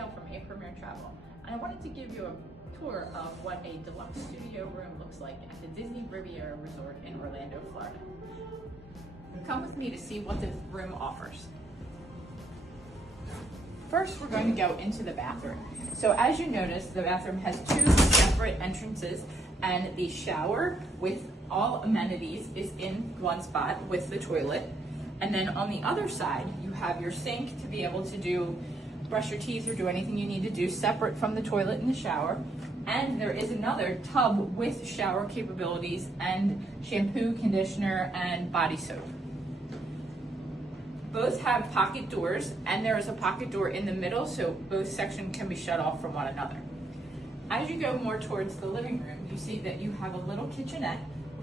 Gail from A Premier Travel, and I wanted to give you a tour of what a deluxe studio room looks like at the Disney Riviera Resort in Orlando, Florida. Come with me to see what this room offers. First, we're going to go into the bathroom. So as you notice, the bathroom has two separate entrances, and the shower with all amenities is in one spot with the toilet. And then on the other side, you have your sink to be able to brush your teeth or do anything you need to do separate from the toilet and the shower. And there is another tub with shower capabilities and shampoo, conditioner, and body soap. Both have pocket doors, and there is a pocket door in the middle, so both sections can be shut off from one another. As you go more towards the living room, you see that you have a little kitchenette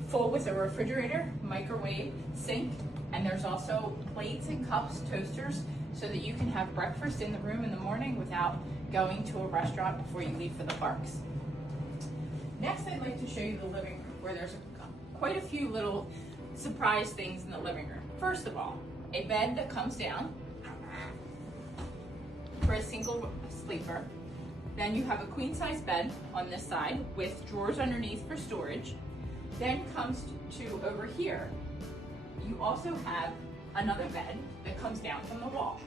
full with a refrigerator, microwave, sink, and there's also plates and cups, toasters, so that you can have breakfast in the room in the morning without going to a restaurant before you leave for the parks. Next, I'd like to show you the living room, where there's quite a few little surprise things in the living room. First of all, a bed that comes down for a single sleeper. Then you have a queen size bed on this side with drawers underneath for storage. Then comes to over here, you also have another bed that comes down from the wall.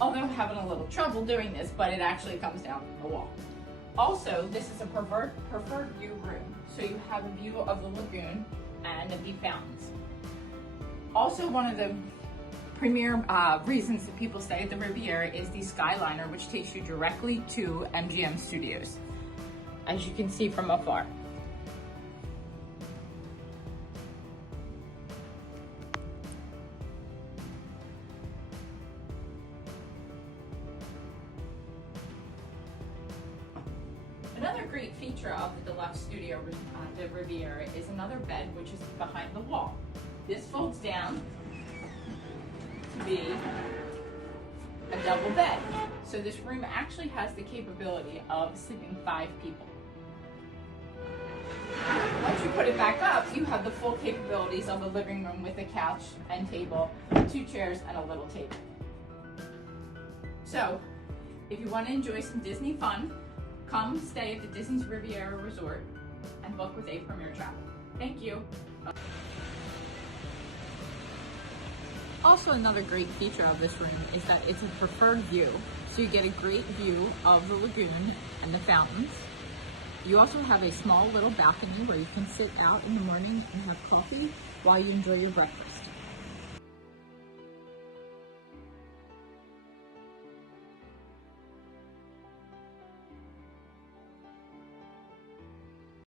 Although I'm having a little trouble doing this, but it actually comes down from the wall. Also, this is a preferred view room, so you have a view of the lagoon and the fountains. Also, one of the premier reasons that people stay at the Riviera is the Skyliner, which takes you directly to MGM Studios, as you can see from afar. Another great feature of the deluxe studio, the Riviera, is another bed which is behind the wall. This folds down to be a double bed. So this room actually has the capability of sleeping 5 people. Once you put it back up, you have the full capabilities of a living room with a couch and table, 2 chairs, and a little table. So, if you want to enjoy some Disney fun, come stay at the Disney's Riviera Resort and book with A Premier Travel. Thank you. Also, another great feature of this room is that it's a preferred view, so you get a great view of the lagoon and the fountains. You also have a small little balcony where you can sit out in the morning and have coffee while you enjoy your breakfast.